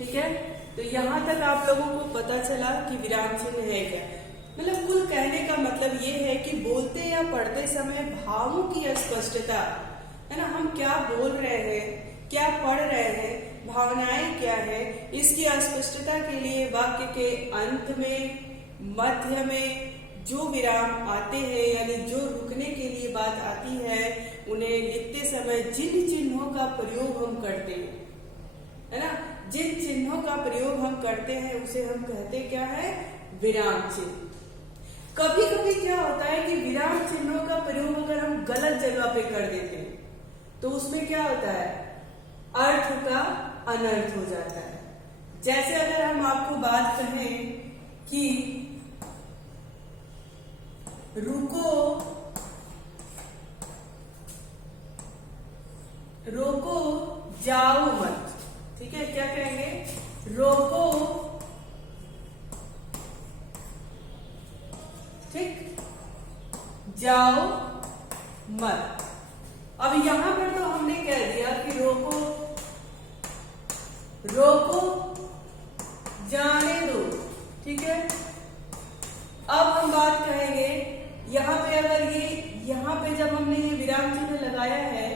ठीक है, तो यहाँ तक आप लोगों को पता चला कि विराम चिन्ह है क्या। मतलब कुल कहने का मतलब ये है कि बोलते या पढ़ते समय भावों की स्पष्टता, है ना, हम क्या बोल रहे हैं, क्या पढ़ रहे हैं, भावनाएं क्या है, इसकी स्पष्टता के लिए वाक्य के अंत में, मध्य में जो विराम आते हैं, यानी जो रुकने के लिए बात आती है, उन्हें लिखते समय जिन चिन्हों का प्रयोग हम करते हैं, है ना, जिन चिन्हों का प्रयोग हम करते हैं उसे हम कहते क्या है, विराम चिन्ह। कभी कभी क्या होता है कि विराम चिन्हों का प्रयोग अगर हम गलत जगह पे कर देते हैं तो उसमें क्या होता है, अर्थ का अनर्थ हो जाता है। जैसे अगर हम आपको बात कहें कि रुको, रोको जाओ मत, ठीक है, क्या कहेंगे, रोको, ठीक, जाओ मत। अब यहां पर तो हमने कह दिया कि रोको, रोको, जाने दो, ठीक है। अब हम बात कहेंगे यहाँ पे, अगर ये यहाँ पे जब हमने ये विराम चिन्ह लगाया है,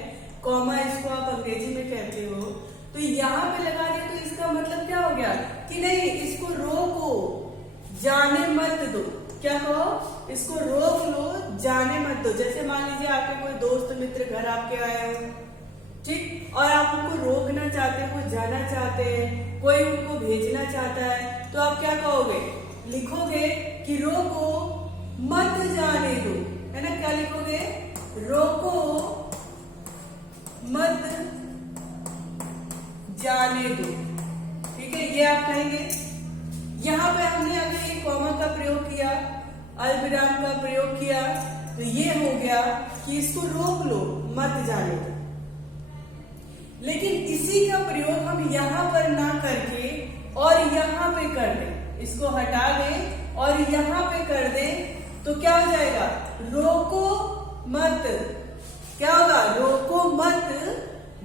कॉमा इसको आप अंग्रेजी में कहते हो, तो यहाँ पे लगा दिया तो इसका मतलब क्या हो गया कि नहीं, इसको रोको, जाने मत दो। क्या कहो, इसको रोक लो, जाने मत दो। जैसे मान लीजिए आपके कोई दोस्त मित्र घर आपके आए हो, ठीक, और आप उनको रोकना चाहते हैं, कोई जाना चाहते हैं, कोई उनको भेजना चाहता है, तो आप क्या कहोगे, लिखोगे कि रोको मत जाने दो, है ना। क्या लिखोगे, रोको मत जाने दो, ठीक है, ये आप कहेंगे। यहाँ पे हमने अगर एक कॉमा का प्रयोग किया, अल्पविराम का प्रयोग किया, तो ये हो गया कि इसको रोक लो, मत जाने दो। लेकिन इसी का प्रयोग हम यहाँ पर ना करके और यहाँ पे कर दें, इसको हटा दें और यहाँ पे कर दें, तो क्या हो जाएगा, रोको मत, क्या होगा, रोको मत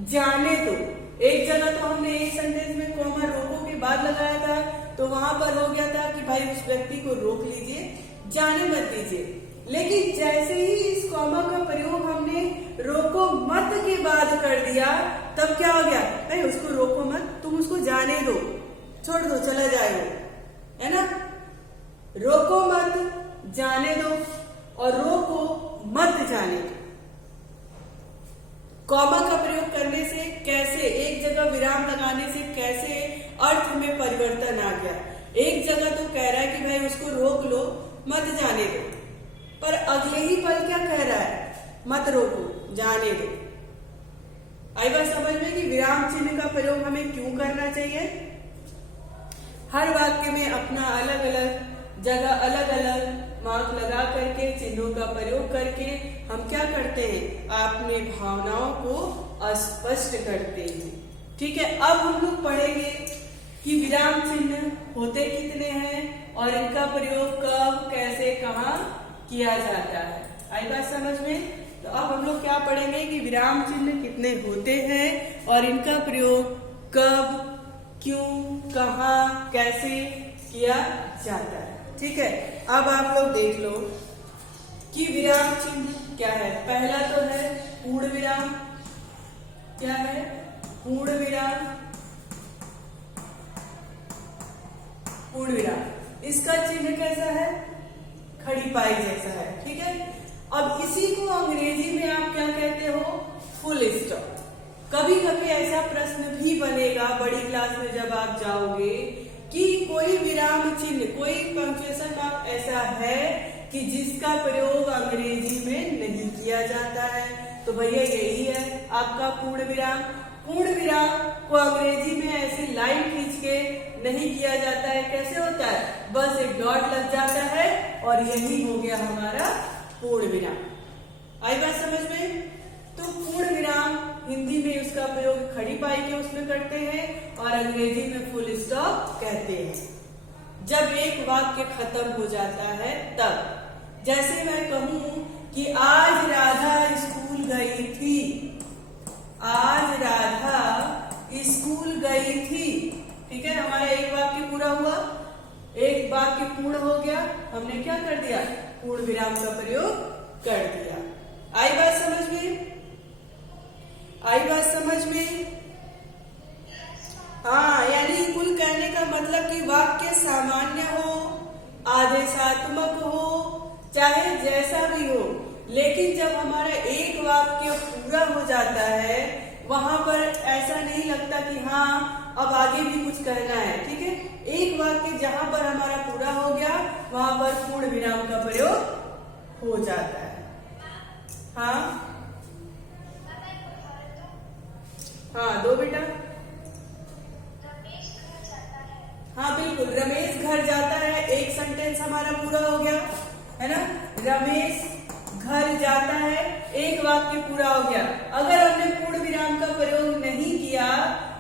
जाने दो। एक जगह तो हमने एक सेंटेंस में कॉमा रोको के बाद लगाया था, तो वहां पर हो गया था कि भाई उस व्यक्ति को रोक लीजिए, जाने मत दीजिए। लेकिन जैसे ही इस कॉमा का प्रयोग हमने रोको मत के बाद कर दिया, तब क्या हो गया, नहीं उसको रोको मत, तुम उसको जाने दो, छोड़ दो, चला जाए वो, है ना। रोको मत जाने दो और रोको मत जाने दो। कॉमा का प्रयोग करने से कैसे, एक जगह विराम लगाने से कैसे अर्थ में परिवर्तन आ गया। एक जगह तो कह रहा है कि भाई उसको रोक लो, मत जाने दो, पर अगले ही पल क्या कह रहा है, मत रोको, जाने दो। आई बात समझ में कि विराम चिन्ह का प्रयोग हमें क्यों करना चाहिए। हर वाक्य में अपना अलग अलग जगह, अलग अलग मार्क लगा करके, चिन्हों का प्रयोग करके हम क्या करते हैं, अपने भावनाओं को स्पष्ट करते हैं। ठीक है, अब हम लोग पढ़ेंगे कि विराम चिन्ह होते कितने हैं और इनका प्रयोग कब, कैसे, कहाँ किया जाता है। आई बात समझ में। तो अब हम लोग क्या पढ़ेंगे कि विराम चिन्ह कितने होते हैं और इनका प्रयोग कब, क्यों, कहाँ, कैसे किया जाता है। ठीक है, अब आप लोग देख लो कि विराम चिन्ह क्या है। पहला तो है पूर्ण विराम। क्या है, पूर्ण विराम। पूर्ण विराम, इसका चिन्ह कैसा है, खड़ी पाई जैसा है। ठीक है, अब इसी को अंग्रेजी में आप क्या कहते हो, फुल स्टॉप। कभी कभी ऐसा प्रश्न भी बनेगा बड़ी क्लास में जब आप जाओगे कि कोई विराम चिन्ह, कोई पंक्चुएशन मार्क ऐसा है कि जिसका प्रयोग अंग्रेजी में नहीं किया जाता है। तो भैया यही है आपका पूर्ण विराम। पूर्ण विराम को अंग्रेजी में ऐसे लाइन खींच के नहीं किया जाता है। कैसे होता है, बस एक डॉट लग जाता है और यही हो गया हमारा पूर्ण विराम। आई बात समझ में। तो पूर्ण विराम हिंदी में उसका प्रयोग खड़ी पाई के उसमें करते हैं और अंग्रेजी में फुल स्टॉप कहते हैं जब एक वाक्य खत्म हो जाता है तब। जैसे मैं कहूं कि आज राधा स्कूल गई थी, आज राधा स्कूल गई थी। ठीक है, हमारा एक वाक्य पूरा हो जाता है वहां पर ऐसा नहीं लगता कि हाँ अब आगे भी कुछ कहना है। ठीक है, एक वाक्य जहां पर हमारा पूरा हो गया वहां पर पूर्ण विराम का प्रयोग हो जाता है। हाँ हाँ, दो बेटा। हाँ बिल्कुल, रमेश घर जाता है, एक सेंटेंस हमारा पूरा हो गया है ना। रमेश घर जाता है, एक वाक्य पूरा हो गया। अगर हमने पूर्ण विराम का प्रयोग नहीं किया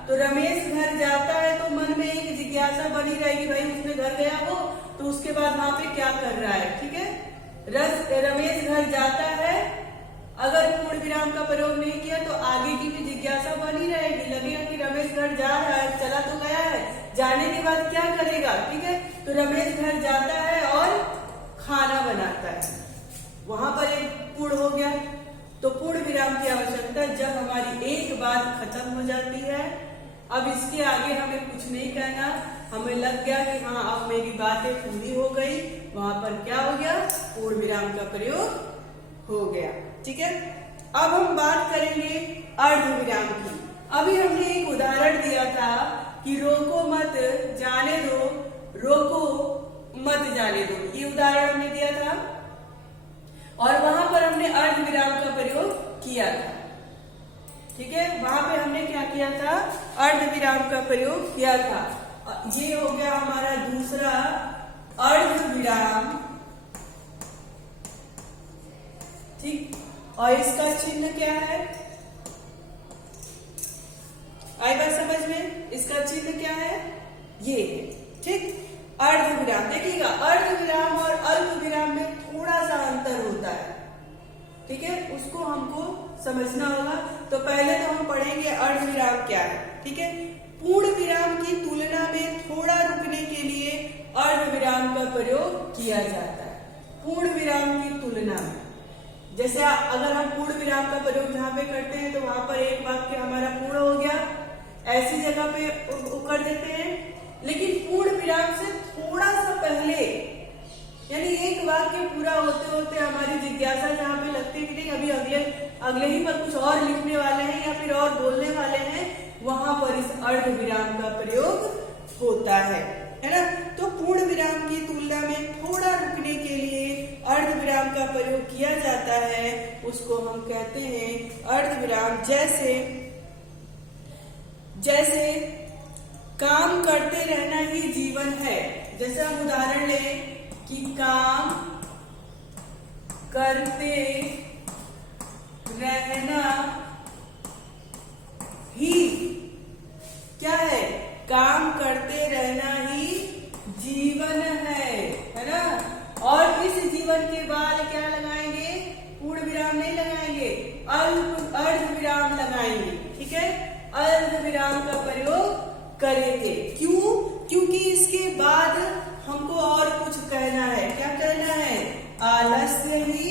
तो रमेश घर जाता है तो मन में एक जिज्ञासा बनी रहेगी, भाई उसने घर गया हो तो उसके बाद वहां पे क्या कर रहा है। ठीक है, रमेश घर जाता है, अगर पूर्ण विराम का प्रयोग नहीं किया तो आगे की भी जिज्ञासा बनी रहेगी, लगेगा कि रमेश घर जा रहा है, चला तो गया है, जाने के बाद क्या करेगा। ठीक है, तो रमेश घर जाता है और खाना बनाता है, वहां पर एक पूर्ण हो गया। तो पूर्ण विराम की आवश्यकता जब हमारी एक बात खत्म हो जाती है, अब इसके आगे हमें कुछ नहीं कहना, हमें लग गया कि हाँ अब मेरी बातें पूरी हो गई, वहां पर क्या हो गया, पूर्ण विराम का प्रयोग हो गया। ठीक है, अब हम बात करेंगे अर्ध विराम की। अभी हमने एक उदाहरण दिया था कि रोको मत जाने दो, रोको मत जाने दो, ये उदाहरण हमने दिया था और वहां पर हमने अर्ध विराम का प्रयोग किया था। ठीक है, वहां पे हमने क्या किया था, अर्ध विराम का प्रयोग किया था। ये हो गया हमारा दूसरा अर्ध विराम। ठीक, और इसका चिन्ह क्या है, आई बात समझ में, इसका चिन्ह क्या है, ये है। ठीक, अर्ध विराम, देखिएगा अर्ध विराम और अल्प विराम में थोड़ा सा अंतर होता है। ठीक है, उसको हमको समझना होगा। तो पहले तो हम पढ़ेंगे अर्ध विराम क्या है। ठीक है, पूर्ण विराम की तुलना में थोड़ा रुकने के लिए अर्ध विराम का प्रयोग किया जाता है। पूर्ण विराम की तुलना में, जैसे अगर हम पूर्ण विराम का प्रयोग जहां पे करते हैं तो वहां पर एक वाक्य हमारा पूर्ण हो गया, ऐसी जगह पे कर देते हैं। लेकिन पूर्ण विराम से थोड़ा सा पहले, यानी एक वाक्य पूरा होते होते हमारी जिज्ञासा जहाँ पे लगती है कि नहीं अभी अगले ही पर कुछ और लिखने वाले हैं या फिर और बोलने वाले हैं, वहां पर इस अर्ध विराम का प्रयोग होता है ना। तो पूर्ण विराम की तुलना में थोड़ा रुकने के लिए अर्ध विराम का प्रयोग किया जाता है, उसको हम कहते हैं अर्ध विराम। जैसे काम करते रहना ही जीवन है, जैसे हम उदाहरण लें कि काम करते रहना ही क्या है, काम करते रहना ही जीवन है ना। और इस जीवन के बाद क्या लगाएंगे, पूर्ण विराम नहीं लगाएंगे, अर्ध विराम लगाएंगे। ठीक है, अर्ध विराम का प्रयोग करेंगे। क्यों, क्योंकि इसके बाद हमको और कुछ कहना है। क्या कहना है, आलस्य ही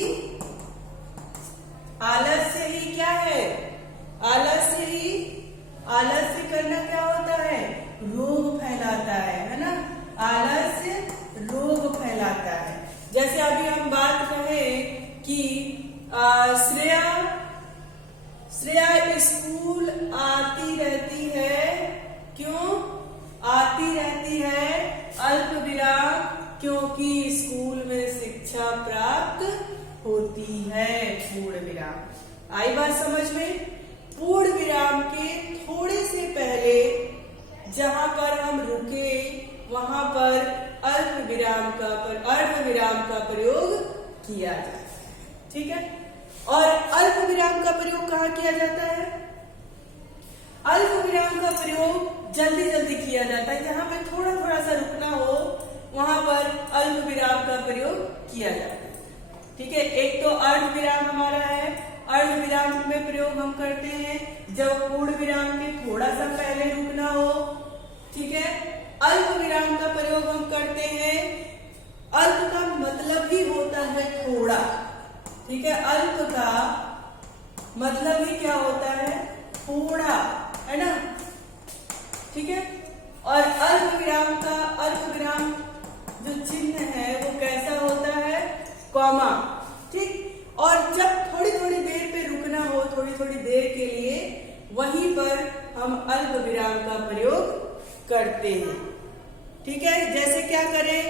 क्या है, आलस्य करना क्या होता है, रोग फैलाता है ना। आलस्य रोग फैलाता है। जैसे अभी हम बात करें कि श्रेया स्कूल आती रहती है, क्यों आती रहती है, अल्प विराम, क्योंकि स्कूल में शिक्षा प्राप्त होती है, पूर्ण विराम। आई बात समझ में। पूर्ण विराम के थोड़े से पहले जहां पर हम रुके वहां पर अर्ध विराम का प्रयोग किया जाता है। ठीक है, और अल्प विराम का प्रयोग कहाँ किया जाता है, अल्प विराम का प्रयोग जल्दी जल्दी किया जाता है, जहां पे थोड़ा थोड़ा सा रुकना हो वहां पर अल्प विराम का प्रयोग किया जाता है। ठीक है, एक तो अर्ध विराम हमारा है, अर्ध विराम में प्रयोग हम करते हैं जब पूर्ण विराम के थोड़ा सा पहले रुकना हो। ठीक है, अल्प विराम का प्रयोग हम करते हैं, अल्प का मतलब ही होता है थोड़ा। ठीक है, अल्प का मतलब ही क्या होता है, थोड़ा, है ना। ठीक है, और अल्प विराम जो चिन्ह है वो कैसा होता है, कॉमा। ठीक, और जब थोड़ी थोड़ी देर थोड़ी देर के लिए, वहीं पर हम अल्प विराम का प्रयोग करते हैं। ठीक है, जैसे क्या करें,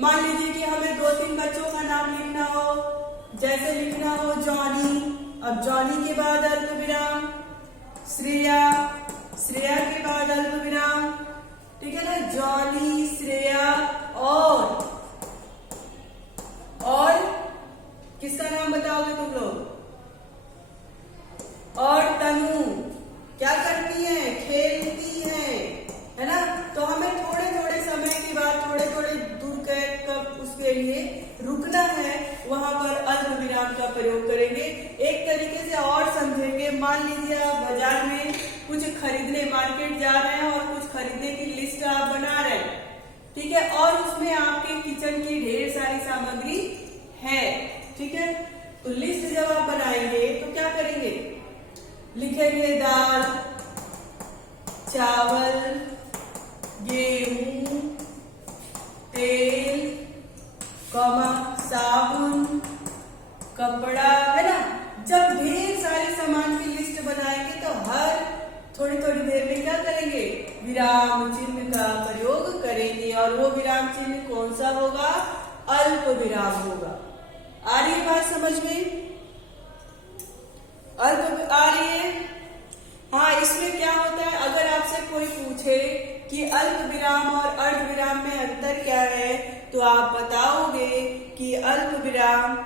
मान लीजिए कि हमें 2-3 बच्चों का नाम लिखना हो, जैसे लिखना हो जॉनी, अब जॉनी के बाद अल्प विराम, श्रेया, श्रेया के बाद अल्प विराम, ठीक है ना, जॉनी, श्रेया और किसका नाम बताओगे तुम लोग? और तनु क्या करती है? खेलती है ना। तो हमें थोड़े थोड़े समय के बाद थोड़े थोड़े दूर कर उसके लिए रुकना है, वहां पर अल्प विराम का प्रयोग करेंगे। एक तरीके से और समझेंगे, मान लीजिए आप बाजार में कुछ खरीदने मार्केट जा रहे हैं और कुछ खरीदने की लिस्ट आप बना रहे हैं, ठीक है, और उसमें आपके किचन की ढेर सारी सामग्री है, ठीक है। तो लिस्ट जब आप बनाएंगे तो क्या करेंगे, लिखेंगे दाल, चावल, गेहूं, तेल, साबुन, कपड़ा, है ना। जब ढेर सारे सामान की लिस्ट बनाएंगे तो हर थोड़ी थोड़ी देर में क्या करेंगे, विराम चिन्ह का प्रयोग करेंगे, और वो विराम चिन्ह कौन सा होगा? अल्प विराम होगा। आ रही बात समझ में? अल्प आ रही है? हाँ, इसमें क्या होता है, अगर आपसे कोई पूछे कि अल्प विराम और अर्ध विराम में अंतर क्या है, तो आप बताओगे कि अल्प विराम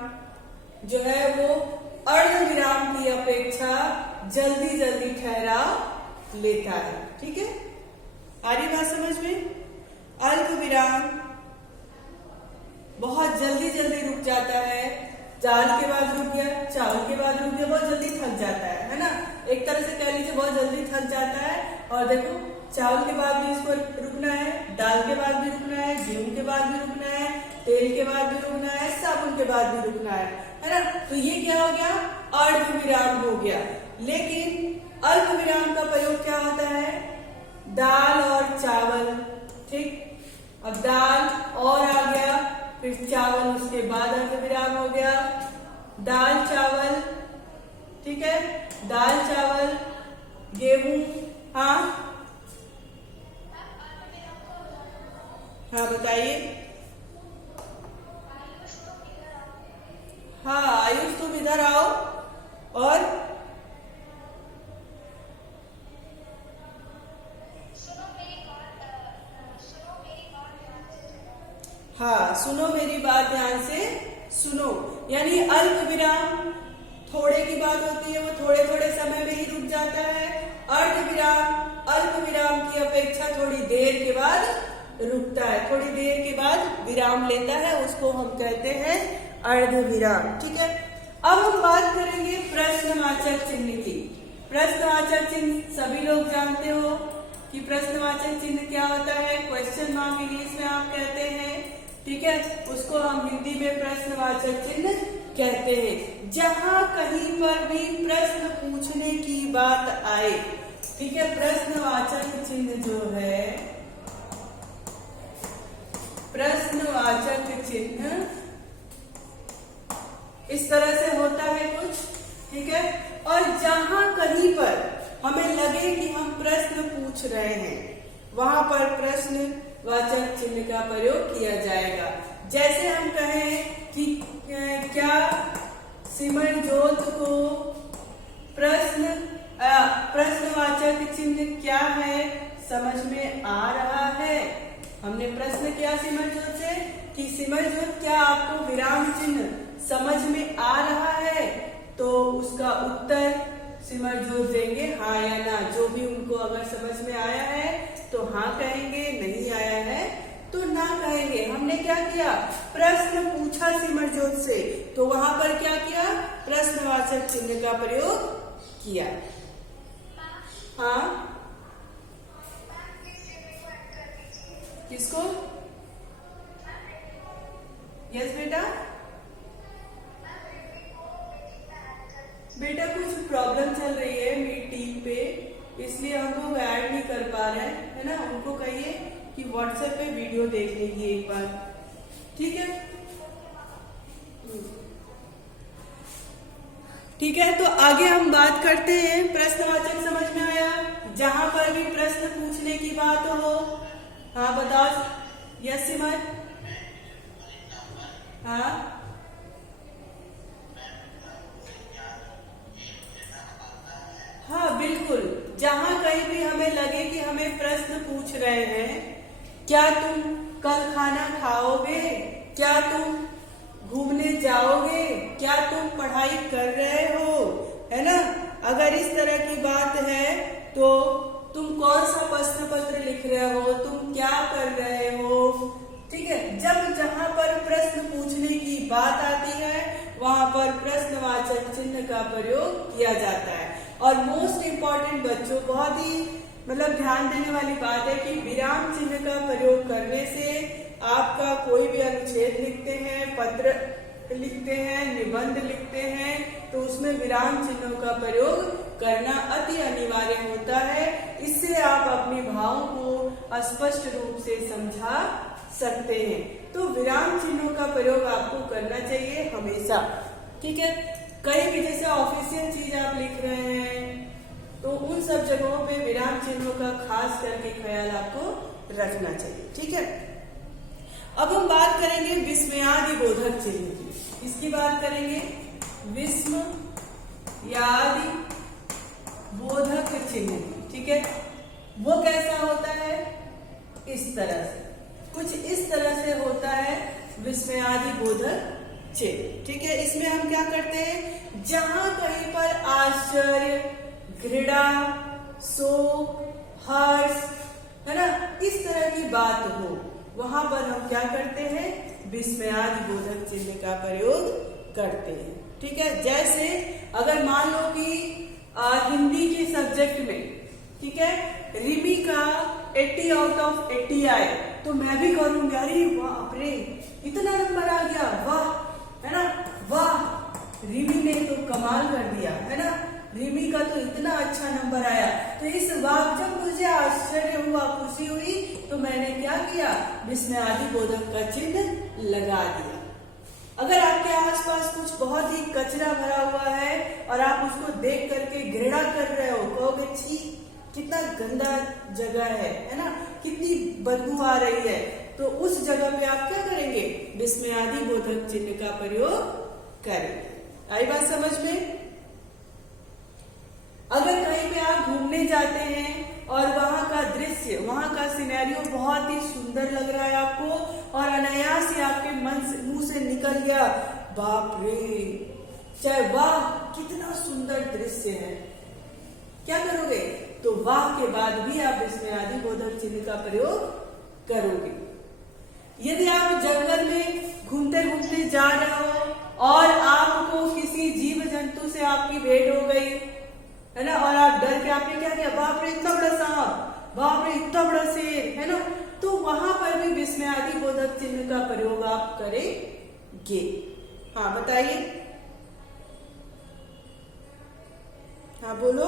जो है वो अर्ध विराम की अपेक्षा जल्दी जल्दी ठहराव लेता है। ठीक है, आ रही बात समझ में? अल्प विराम बहुत जल्दी जल्दी रुक जाता है, दाल के बाद रुक गया, चावल के बाद रुक गया, बहुत जल्दी थक जाता है ना। एक तरह से कह लीजिए बहुत जल्दी थक जाता है। और देखो, चावल के बाद भी इसको रुकना है, दाल के बाद भी रुकना है, गेहूं के बाद भी रुकना है, तेल के बाद भी रुकना है, साबुन के बाद भी रुकना है ना। तो ये क्या हो गया, अर्ध विराम हो गया। लेकिन अल्प विराम का प्रयोग क्या होता है, दाल और चावल, ठीक, अब दाल और आ गया, फिर चावल, उसके बाद अर्ध विराम हो गया, दाल चावल, ठीक है, दाल चावल, गेहूं, हाँ हाँ बताइए। हाँ आयुष, तुम इधर आओ। और हाँ, सुनो मेरी बात ध्यान से सुनो। यानी अल्प विराम थोड़े की बात होती है, वो थोड़े थोड़े समय में ही रुक जाता है। अर्ध विराम अल्प विराम की अपेक्षा थोड़ी देर के बाद रुकता है, थोड़ी देर के बाद विराम लेता है, उसको हम कहते हैं अर्ध विराम। ठीक है, अब हम बात करेंगे प्रश्नवाचक चिन्ह की। प्रश्नवाचक चिन्ह सभी लोग जानते हो कि प्रश्नवाचक चिन्ह क्या होता है, क्वेश्चन मार्क इंग्लिश में आप कहते हैं, ठीक है, उसको हम हिंदी में प्रश्नवाचक चिन्ह कहते हैं। जहां कहीं पर भी प्रश्न पूछने की बात आए, ठीक है, प्रश्नवाचक चिन्ह जो है, प्रश्नवाचक चिन्ह इस तरह से होता है कुछ, ठीक है। और जहां कहीं पर हमें लगे कि हम प्रश्न पूछ रहे हैं, वहां पर प्रश्नवाचक चिन्ह का प्रयोग किया जाएगा। जैसे हम कहें कि क्या सिमरजोत को प्रश्नवाचक चिन्ह क्या है समझ में आ रहा है। हमने प्रश्न किया सिमरजोत से कि सिमरजोत क्या आपको विराम चिन्ह समझ में आ रहा है, तो उसका उत्तर सिमरजोत देंगे हाँ या ना। जो भी उनको अगर समझ में आया है तो हाँ कहेंगे, नहीं आया है तो ना कहेंगे। हमने क्या किया, प्रश्न पूछा सिमरजोत से, तो वहां पर क्या किया, प्रश्नवाचक चिन्ह का प्रयोग किया। हाँ, किसको? यस बेटा, बेटा कुछ प्रॉब्लम चल रही है मीटिंग पे, इसलिए हम लोग ऐड नहीं कर पा रहे हैं, है ना। उनको कहिए कि व्हाट्सएप पे वीडियो देख लीजिए एक बार, ठीक है। ठीक है, तो आगे हम बात करते हैं। प्रश्नवाचक समझ में आया? जहां पर भी प्रश्न पूछने की बात हो। हाँ बताओ। यस सिमर। हाँ हाँ बिल्कुल, जहां कहीं भी हमें लगे कि हमें प्रश्न पूछ रहे हैं, क्या तुम कल खाना खाओगे, क्या तुम घूमने जाओगे, क्या तुम पढ़ाई कर रहे हो, है ना? अगर इस तरह की बात है तो तुम कौन सा प्रश्न पत्र लिख रहे हो, तुम क्या कर रहे हो, ठीक है। जब जहां पर प्रश्न पूछने की बात आती है वहां पर प्रश्नवाचक चिन्ह का प्रयोग किया जाता है। और मोस्ट इम्पॉर्टेंट बच्चों, बहुत ही ध्यान देने वाली बात है कि विराम चिन्ह का प्रयोग करने से आपका कोई भी अनुच्छेद लिखते हैं, पत्र लिखते हैं, निबंध लिखते हैं, तो उसमें विराम चिन्हों का प्रयोग करना अति अनिवार्य होता है। इससे आप अपने भावों को स्पष्ट रूप से समझा सकते हैं। तो विराम चिन्हों का प्रयोग आपको करना चाहिए हमेशा, ठीक है। कहीं भी जैसे ऑफिशियल चीज आप लिख रहे हैं तो उन सब जगहों पे विराम चिन्हों का खास करके ख्याल आपको रखना चाहिए, ठीक है। अब हम बात करेंगे विस्मयादि बोधक चिन्ह की। इसकी बात करेंगे, विस्मयादि बोधक चिन्ह, ठीक है। वो कैसा होता है? इस तरह से, कुछ इस तरह से होता है विस्मयादि बोधक चिन्ह, ठीक है। इसमें हम क्या करते हैं, जहां कहीं पर आश्चर्य, घृणा, शोक, हर्ष, है ना, इस तरह की बात हो, वहां पर हम क्या करते हैं, विस्मयादि बोधक चिन्ह का प्रयोग करते हैं, ठीक है। जैसे अगर मान लो कि हिंदी के सब्जेक्ट में, ठीक है, रिमी का 80 आउट ऑफ 80 आए तो मैं भी करूंगी, अरे बाप रे इतना नंबर आ गया, वाह, है ना, वाह रिमी ने तो कमाल कर दिया, है ना, रिमी का तो इतना अच्छा नंबर आया। तो इस बात जब मुझे आश्चर्य हुआ, खुशी हुई, तो मैंने क्या किया, विस्मयादि बोधक का चिन्ह लगा दिया। अगर आपके आसपास कुछ बहुत ही कचरा भरा हुआ है और आप उसको देख करके घृणा कर रहे हो, कहोगे छी कितना गंदा जगह है ना, कितनी बदबू आ रही है, तो उस जगह पे आप क्या करेंगे, विस्मयादि बोधक चिन्ह का प्रयोग करेंगे। आई बात समझ में? अगर कहीं पे आप घूमने जाते हैं और वहां का दृश्य, वहां का सिनेरियो बहुत ही सुंदर लग रहा है आपको और अनायास ही आपके मुंह से निकल गया, बाप रे, चाहे वाह कितना सुंदर दृश्य है, क्या करोगे, तो वाह के बाद भी आप विस्मयादि बोधक चिन्ह का प्रयोग करोगे। यदि आप जंगल में घूमते घूमते जा रहे हो और आपको किसी जीव जंतु से आपकी भेंट हो गई, है ना, और आप डर के आपने क्या किया, बाप रे इतना बड़ा सांप, बाप रे इतना बड़ा शेर, है ना, तो वहां पर भी विस्मयादि बोधक चिन्ह का प्रयोग आप करेंगे। हाँ बताइए, हाँ बोलो।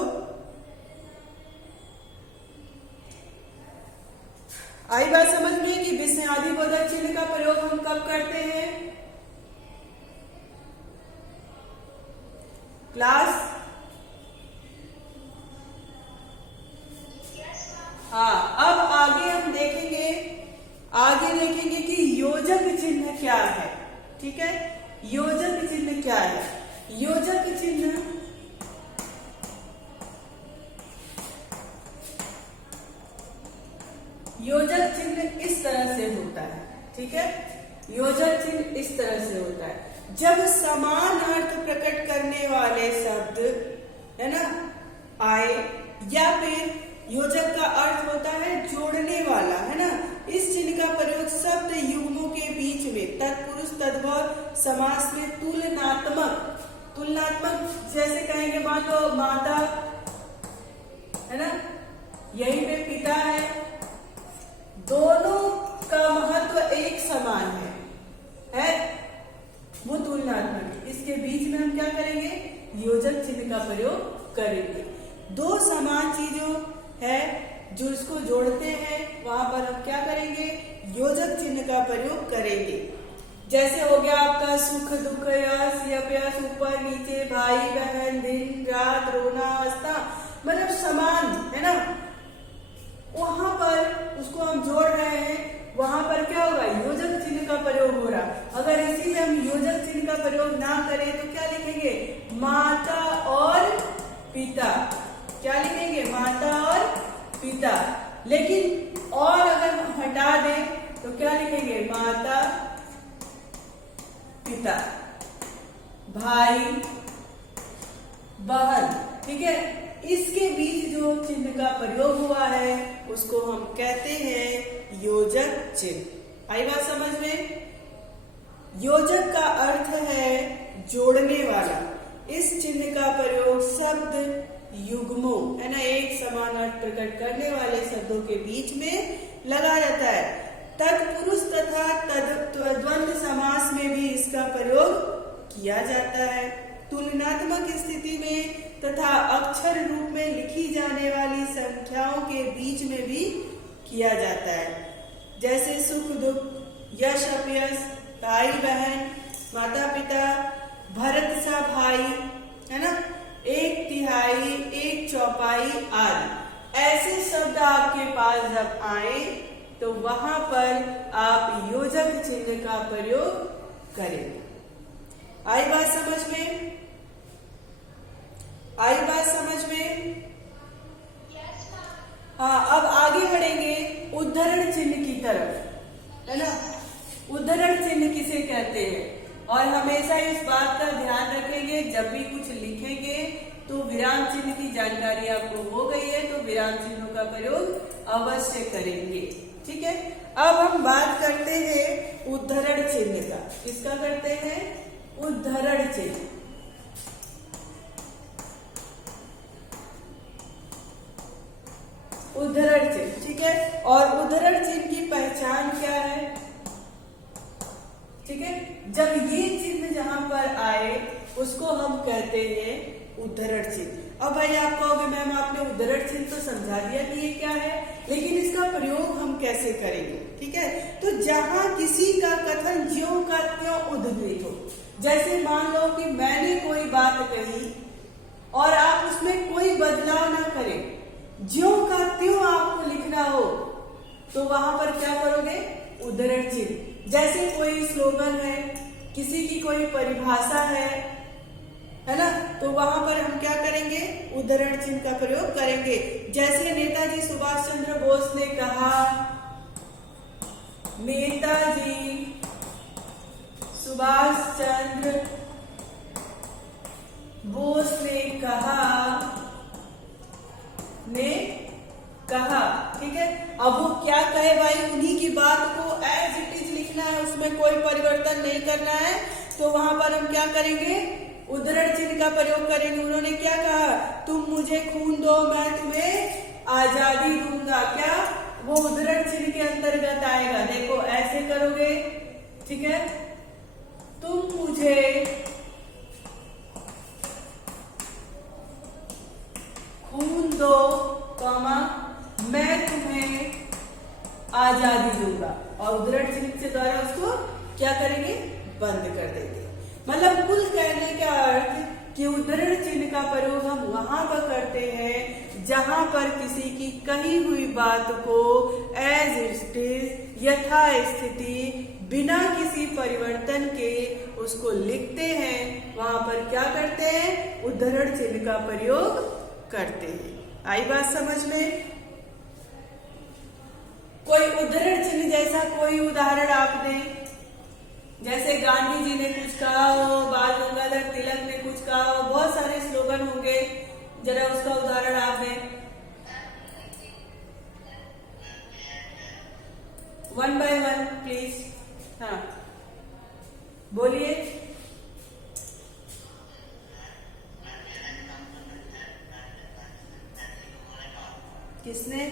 आई बात समझ में कि विस्मयादि बोधक चिन्ह का प्रयोग हम कब करते हैं? क्लास, हाँ, अब आगे हम देखेंगे, कि योजक चिन्ह क्या है, ठीक है। योजक चिन्ह क्या है? योजक चिन्ह इस तरह से होता है, ठीक है। योजक चिन्ह इस तरह से होता है, जब समान अर्थ प्रकट करने वाले शब्द, है ना, आए, या फिर योजक का अर्थ होता है जोड़ने वाला, है ना। इस चिन्ह का प्रयोग शब्द युग्मों के बीच में तत्पुरुष तद्भव समास में तुलनात्मक जैसे कहेंगे, मान लो माता, है ना, यहीं पे पिता है, दोनों का महत्व एक समान है, वो तुलनात्मक। इसके बीच में हम क्या करेंगे, योजक चिन्ह का प्रयोग करेंगे। दो समान चीजों है जो इसको जोड़ते हैं, वहां पर हम क्या करेंगे, योजक चिन्ह का प्रयोग करेंगे। जैसे हो गया आपका सुख दुख यश यश ऊपर नीचे भाई बहन दिन रात रोना हंसना, मतलब समान है ना। वहां पर उसको हम जोड़ रहे हैं, वहां पर क्या होगा, योजक चिन्ह का प्रयोग हो रहा। अगर इसी में हम योजक चिन्ह का प्रयोग ना करें तो क्या लिखेंगे, माता और पिता। क्या लिखेंगे, माता और पिता। लेकिन और अगर हम हटा दें तो क्या लिखेंगे, माता पिता भाई बहन। ठीक है, इसके बीच जो चिन्ह का प्रयोग हुआ है उसको हम कहते हैं योजक चिन्ह। आई बात समझ में। योजक का अर्थ है जोड़ने वाला। इस चिन्ह का प्रयोग शब्द युग्मों है ना, एक समान अर्थ प्रकट करने वाले शब्दों के बीच में लगा जाता है। तत्पुरुष तथा द्वंद्व समास में भी इसका प्रयोग किया जाता है। तुलनात्मक स्थिति में तथा अक्षर रूप में लिखी जाने वाली संख्याओं के बीच में भी किया जाता है। जैसे सुख दुख यश अपयश भाई बहन माता पिता भरत सा भाई है ना, एक तिहाई एक चौपाई आदि। ऐसे शब्द आपके पास जब आए तो वहां पर आप योजक चिन्ह का प्रयोग करेंगे। आई बात समझ में, आई बात समझ में। हाँ, अब आगे बढ़ेंगे उद्धरण चिन्ह की तरफ, है ना। उद्धरण चिन्ह किसे कहते हैं, और हमेशा इस बात का ध्यान रखेंगे जब भी कुछ लिखेंगे तो विराम चिन्ह की जानकारी आपको हो गई है तो विराम चिन्हों का प्रयोग अवश्य करेंगे। ठीक है, अब हम बात करते हैं उद्धरण चिन्ह का। किसका करते हैं, उद्धरण चिन्ह। उद्धरण चिन्ह, ठीक है। और उद्धरण चिन्ह की पहचान क्या है, ठीक है। जब ये चिन्ह जहां पर आए उसको हम कहते हैं उद्धरण चिन्ह। अब भाई आप कहोगे मैम आपने उद्धरण चिन्ह तो समझा दिया कि ये क्या है, लेकिन इसका प्रयोग हम कैसे करेंगे। ठीक है, तो जहां किसी का कथन ज्यों का त्यों उद्धृत हो, जैसे मान लो कि मैंने कोई बात कही और आप उसमें कोई बदलाव ना करें, ज्यों का त्यों आपको लिखना हो, तो वहां पर क्या करोगे, उद्धरण चिन्ह। जैसे कोई स्लोगन है, किसी की कोई परिभाषा है ना, तो वहां पर हम क्या करेंगे, उद्धरण चिन्ह का प्रयोग करेंगे। जैसे नेताजी सुभाष चंद्र बोस ने कहा, नेताजी सुभाष चंद्र बोस ने कहा, ठीक है। अब वो क्या कहे भाई, उन्हीं की बात को एज इट इज लिखना है, उसमें कोई परिवर्तन नहीं करना है, तो वहां पर हम क्या करेंगे, उद्धरण चिन्ह का प्रयोग करेंगे। उन्होंने क्या कहा, तुम मुझे खून दो मैं तुम्हें आजादी दूंगा, क्या वो उद्धरण चिन्ह के अंतर्गत आएगा। देखो ऐसे करोगे, ठीक है, तुम मुझे खून दो कॉमा मैं तुम्हें आजादी दूंगा, और उद्धरण चिन्ह के द्वारा उसको क्या करेंगे, बंद कर देंगे। मतलब कुल कहने का अर्थ कि उद्धरण चिन्ह का प्रयोग हम वहां पर करते हैं जहां पर किसी की कही हुई बात को एज इट इज यथा स्थिति बिना किसी परिवर्तन के उसको लिखते हैं, वहां पर क्या करते हैं, उद्धरण चिन्ह का प्रयोग करते हैं। आई बात समझ में। कोई उद्धरण चिन्ह जैसा कोई उदाहरण आप दें, जैसे गांधी जी ने कुछ कहा हो, बाल गंगाधर तिलक ने कुछ कहा हो, बहुत सारे स्लोगन होंगे, जरा उसका उदाहरण आप दें। 1 by 1 प्लीज। हाँ बोलिए। किसने,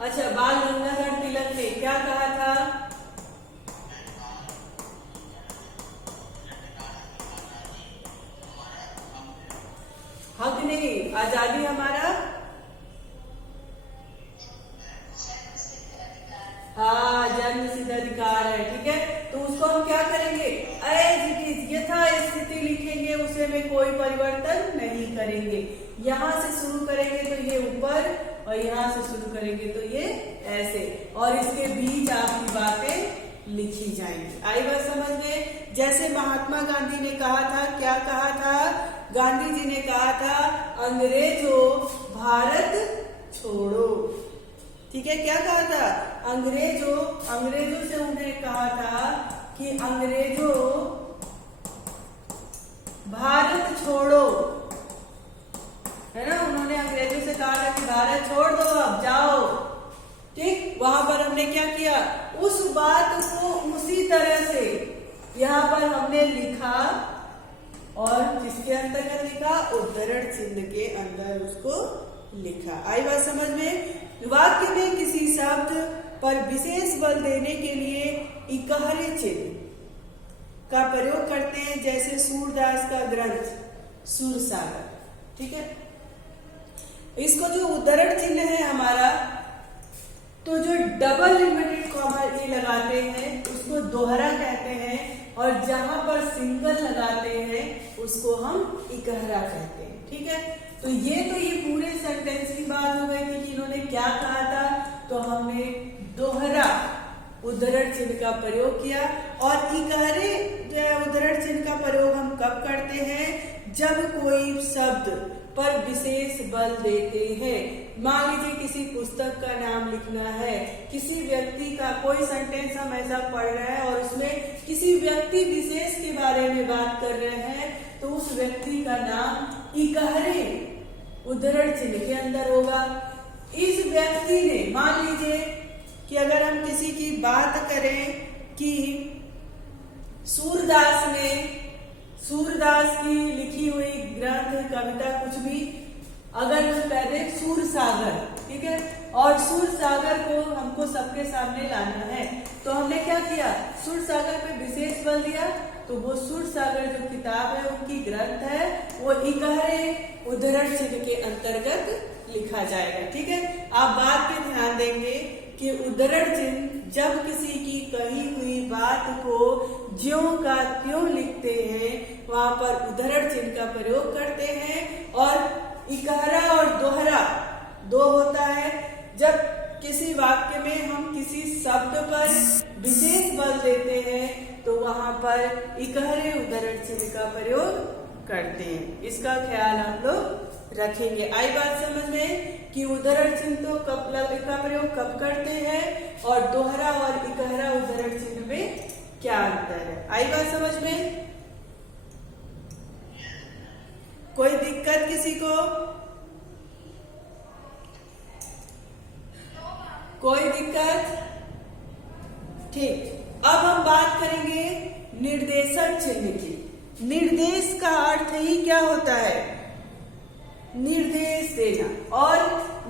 अच्छा बाल गंगाधर तिलक ने क्या कहा था, हक नहीं, आजादी हमारा, करेंगे। यहाँ से शुरू करेंगे तो ये ऊपर, और यहाँ से शुरू करेंगे तो ये ऐसे, और इसके बीच आपकी बातें लिखी जाएंगी। आई बात समझ में? जैसे महात्मा गांधी ने कहा था, क्या कहा था? गांधी जी ने कहा था, अंग्रेजों भारत छोड़ो। ठीक है, क्या कहा था? अंग्रेजों से उन्हें कहा था कि अंग्रेजों भारत छोड़ो, है ना। उन्होंने अंग्रेजों से कहा था कि भारत छोड़ दो, अब जाओ। ठीक, वहां पर हमने क्या किया? उस बात को उसी तरह से यहाँ पर हमने लिखा, और किसके अंतर्गत लिखा? उद्धरण चिन्ह के अंदर उसको लिखा। आई बात समझ में? वाक्य में किसी शब्द पर विशेष बल देने के लिए इकहरे चिन्ह का प्रयोग करते हैं, जैसे सूरदास का ग्रंथ सूरसागर। ठीक है, इसको जो उद्धरण चिन्ह है हमारा, तो जो डबल इन्वर्टेड कॉमा ये लगाते हैं उसको दोहरा कहते हैं, और जहां पर सिंगल लगाते हैं उसको हम इकहरा कहते हैं। ठीक है, तो ये पूरे सेंटेंस की बात हो गई थी कि इन्होंने क्या कहा था। तो हमने दोहरा उद्धरण चिन्ह का प्रयोग किया, और इकहरे उद्धरण चिन्ह का प्रयोग हम कब करते हैं? जब कोई शब्द पर विशेष बल देते हैं। मान लीजिए किसी पुस्तक का नाम लिखना है, किसी व्यक्ति का कोई सेंटेंस हम ऐसा पढ़ रहे हैं और उसमें किसी व्यक्ति विशेष के बारे में बात कर रहे हैं, तो उस व्यक्ति का नाम इकहरे उद्धरण चिन्ह के अंदर होगा। इस व्यक्ति ने, मान लीजिए कि अगर हम किसी की बात करें कि सूरदास की लिखी हुई ग्रंथ, कविता, कुछ भी, अगर हम कह दें सूरसागर, ठीक है, और सूरसागर को हमको सबके सामने लाना है, तो हमने क्या किया? सूरसागर पे विशेष बल दिया, तो वो सूरसागर जो किताब है, उनकी ग्रंथ है, वो इकहरे उद्धरण चिन्ह के अंतर्गत लिखा जाएगा। ठीक है, आप बात पे ध्यान देंगे कि उद्धरण चिन्ह जब किसी की कही हुई बात को ज्यों का त्यों लिखते हैं, वहां पर उद्धरण चिन्ह का प्रयोग करते हैं। और इकहरा और दोहरा दो होता है। जब किसी वाक्य में हम किसी शब्द पर विशेष बल देते हैं, तो वहां पर इकहरे उद्धरण चिन्ह का प्रयोग करते हैं। इसका ख्याल हम लोग रखेंगे। आई बात समझ में कि उद्धरण चिन्ह तो कब का प्रयोग कब करते हैं, और दोहरा और इकहरा उद्धरण चिन्ह में क्या अंतर है? आई बात समझ में? कोई दिक्कत किसी को? कोई दिक्कत? ठीक, अब हम बात करेंगे निर्देशक चिन्ह की। निर्देश का अर्थ ही क्या होता है? निर्देश देना। और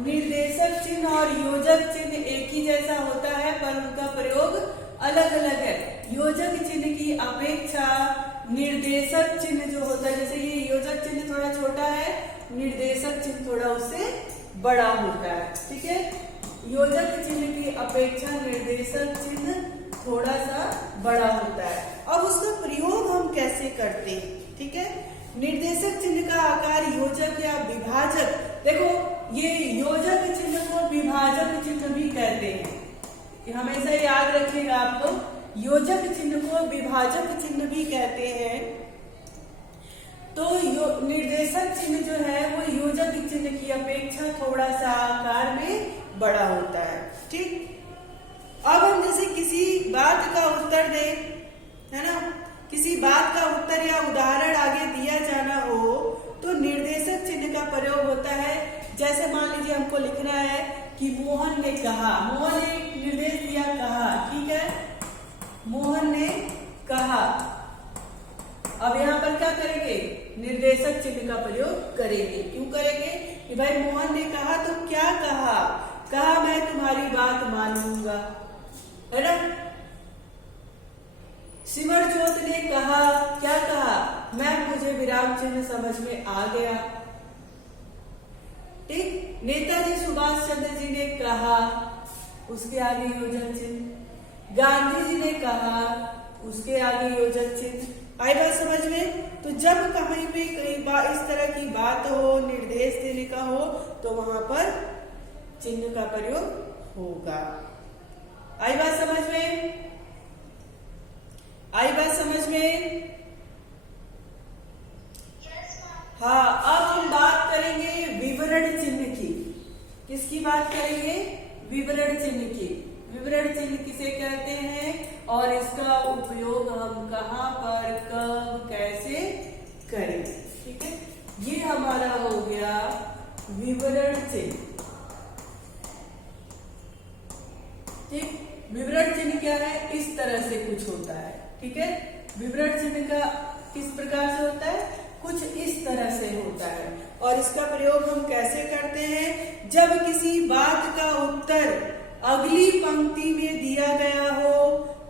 निर्देशक चिन्ह और योजक चिन्ह एक ही जैसा होता है, पर उनका प्रयोग अलग अलग है। योजक चिन्ह की अपेक्षा निर्देशक चिन्ह जो होता है, जैसे ये योजक चिन्ह थोड़ा छोटा है, निर्देशक चिन्ह थोड़ा उससे बड़ा होता है। ठीक है, योजक चिन्ह की अपेक्षा निर्देशक चिन्ह थोड़ा सा बड़ा होता है। अब उसका प्रयोग हम कैसे करते हैं? ठीक है, निर्देशक चिन्ह का आकार योजक या विभाजक, देखो ये योजक चिन्ह को विभाजक चिन्ह भी कहते हैं, कि हमेशा याद रखिएगा आप लोग, योजक चिन्ह को विभाजक चिन्ह भी कहते हैं। तो निर्देशक चिन्ह जो है वो योजक चिन्ह की अपेक्षा थोड़ा सा आकार में बड़ा होता है। ठीक, अब हम जैसे किसी बात का उत्तर दें, है ना, किसी बात का उत्तर या उदाहरण आगे दिया जाना हो, तो निर्देशक चिन्ह का प्रयोग होता है। जैसे मान लीजिए हमको लिखना है कि मोहन ने कहा, मोहन ने निर्देश दिया कहा, ठीक है, मोहन ने कहा। अब यहाँ पर क्या करेंगे? निर्देशक चिन्ह का प्रयोग करेंगे। क्यों करेंगे? कि भाई मोहन ने कहा तो क्या कहा? कहा मैं तुम्हारी बात मानूंगा, है ना। सिमरजोत ने कहा, क्या कहा? मैम मुझे विराम चिन्ह समझ में आ गया। ठीक, नेताजी सुभाष चंद्र जी ने कहा, उसके आगे योजक चिन्ह। गांधी जी ने कहा, उसके आगे योजक चिन्ह। आई बात समझ में? तो जब कहीं भी इस तरह की बात हो, निर्देश देने का हो, तो वहां पर चिन्ह का प्रयोग होगा। आई बात समझ में? आई बात समझ में? हाँ, अब हम बात करेंगे विवरण चिन्ह की। किसकी बात करेंगे? विवरण चिन्ह की। विवरण चिन्ह किसे कहते हैं और इसका उपयोग हम कहाँ पर, कब, कैसे करेंगे। ठीक है, ये हमारा हो गया विवरण चिन्ह। ठीक, विवरण चिन्ह क्या है? इस तरह से कुछ होता है। ठीक है, विवरण चिन्ह का किस प्रकार से होता है? कुछ इस तरह से होता है। और इसका प्रयोग हम कैसे करते हैं? जब किसी बात का उत्तर अगली पंक्ति में दिया गया हो,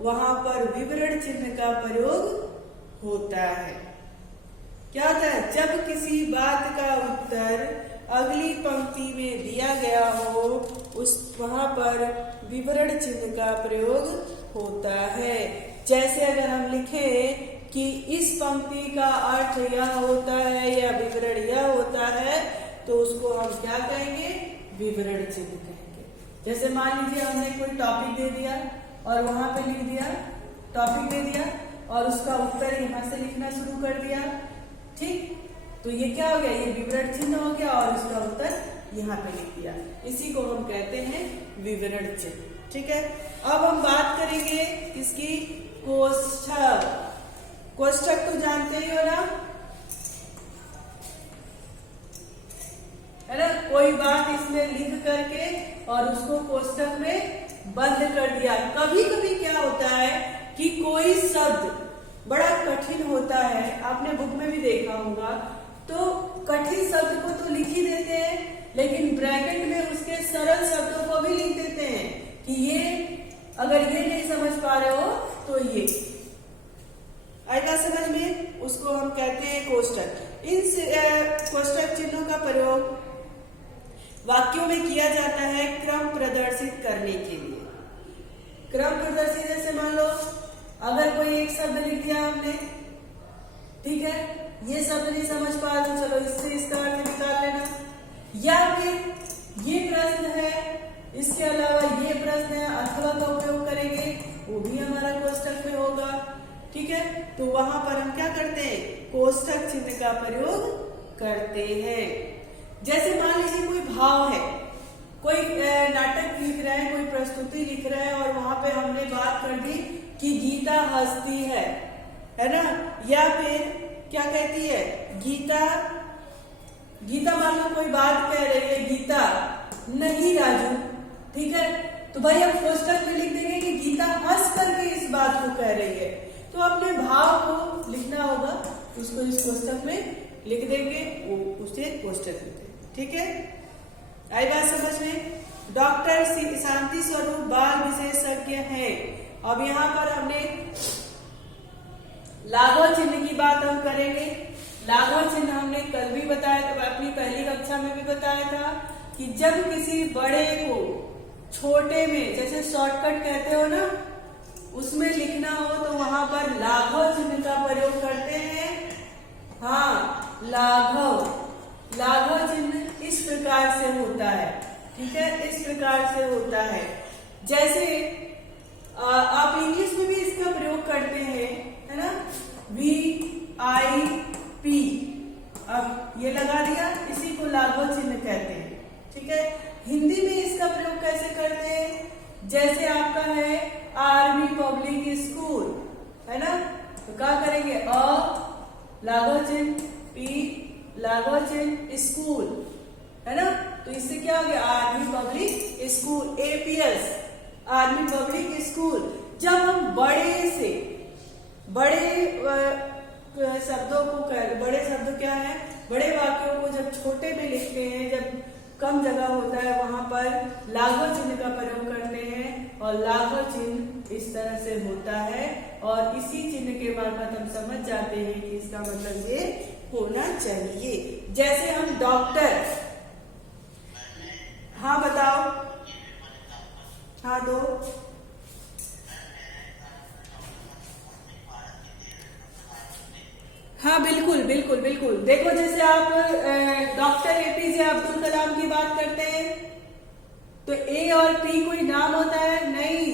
वहां पर विवरण चिन्ह का प्रयोग होता है। क्या होता है? जब किसी बात का उत्तर अगली पंक्ति में दिया गया हो, वहां पर विवरण चिन्ह का प्रयोग होता है। जैसे अगर हम लिखें कि इस पंक्ति का अर्थ यह होता है या विवरण यह होता है, तो उसको हम क्या कहेंगे? विवरण चिन्ह कहेंगे। जैसे मान लीजिए हमने कोई टॉपिक दे दिया और वहां पे लिख दिया, टॉपिक दे दिया और उसका उत्तर यहाँ से लिखना शुरू कर दिया। ठीक, तो ये क्या हो गया? ये विवरण चिन्ह हो गया और उसका उत्तर यहाँ पे लिख दिया। इसी को हम कहते हैं विवरण चिन्ह। ठीक है, अब हम बात करेंगे इसकी कोष्ठक। कोष्ठक तो जानते ही हो ना, है ना? कोई बात इसमें लिख करके और उसको कोष्ठक में बंद कर दिया। कभी कभी क्या होता है कि कोई शब्द बड़ा कठिन होता है, आपने बुक में भी देखा होगा, तो कठिन शब्द को तो लिख ही देते हैं, लेकिन ब्रैकेट में उसके सरल शब्दों को भी लिख देते हैं कि ये, अगर ये नहीं समझ पा रहे हो तो ये आएगा समझ में। उसको हम कहते हैं कोष्ठक। इन कोष्ठक चिन्हों का प्रयोग वाक्यों में किया जाता है क्रम प्रदर्शित करने के लिए। क्रम प्रदर्शित, जैसे मान लो अगर कोई एक शब्द लिख दिया हमने, ठीक है, ये शब्द नहीं समझ पा रहे, चलो इससे इसका अर्थ निकाल लेना, या फिर ये प्रश्न है, इसके अलावा ये प्रश्न है, अथवा का उपयोग करेंगे, वो भी हमारा कोष्ठक में होगा। ठीक है, तो वहां पर हम क्या करते हैं? कोष्ठक चिन्ह का प्रयोग करते हैं। जैसे मान लीजिए कोई भाव है, कोई नाटक लिख रहा है, कोई प्रस्तुति लिख रहा है और वहां पे हमने बात कर दी कि गीता हंसती है ना, या फिर क्या कहती है? गीता मान लो कोई बात कह रही है, गीता नहीं राजू, ठीक है, तो भाई हम कोष्ठक में लिख देंगे कि गीता हंस करके इस बात को कह रही है। तो अपने भाव को लिखना होगा, उसको इस कोष्ठक में लिख देंगे, वो उसे कोष्ठक लिखेंगे। ठीक है, आई बात समझ में? डॉक्टर शांति स्वरूप बाल विशेषज्ञ हैं। अब यहाँ पर हमने लाघव चिन्ह की बात हम करेंगे। लाघव चिन्ह हमने कल भी बताया था, अपनी पहली कक्षा में भी बताया था कि जब किसी बड़े को छोटे में, जैसे शॉर्टकट कहते हो ना, उसमें लिखना हो तो वहां पर लाघव चिन्ह का प्रयोग करते हैं। हाँ, लाघव चिन्ह इस प्रकार से होता है। ठीक है, इस प्रकार से होता है। जैसे आप इंग्लिश में भी इसका प्रयोग करते हैं, है ना, VIP, अब ये लगा दिया, इसी को लाघव चिन्ह कहते हैं। ठीक है, हिंदी में इसका प्रयोग कैसे करते हैं? जैसे आपका है आर्मी पब्लिक स्कूल, है ना, तो क्या करेंगे? अ लाघव चिन्ह, P लाघव चिन्ह, स्कूल, है ना, तो इससे क्या हो गया? Army public school, APS, army public school. जब हम बड़े से बड़े शब्दों को बड़े शब्द क्या है? बड़े वाक्यों को जब छोटे में लिखते हैं, जब कम जगह होता है, वहां पर लाघव चिन्ह का प्रयोग करते हैं और लाघव चिन्ह इस तरह से होता है। और इसी चिन्ह के मार्फत हम समझ जाते हैं कि इसका मतलब ये होना चाहिए। जैसे हम डॉक्टर, हाँ बताओ, हाँ दो, हाँ बिल्कुल बिल्कुल बिल्कुल। देखो जैसे आप डॉक्टर एपीजे अब्दुल कलाम की बात करते हैं तो ए और पी कोई नाम होता है? नहीं।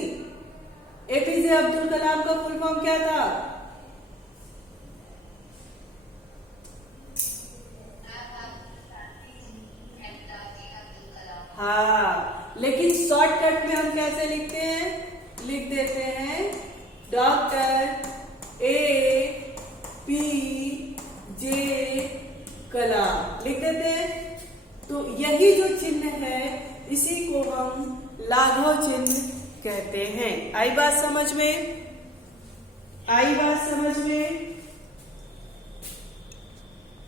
एपीजे अब्दुल कलाम का फुल फॉर्म क्या था? हाँ, लेकिन शॉर्टकट में हम कैसे लिखते हैं? लिख देते हैं डॉक्टर ए पी जे कलाम लिख देते हैं। तो यही जो चिन्ह है इसी को हम लाघव चिन्ह कहते हैं। आई बात समझ में? आई बात समझ में?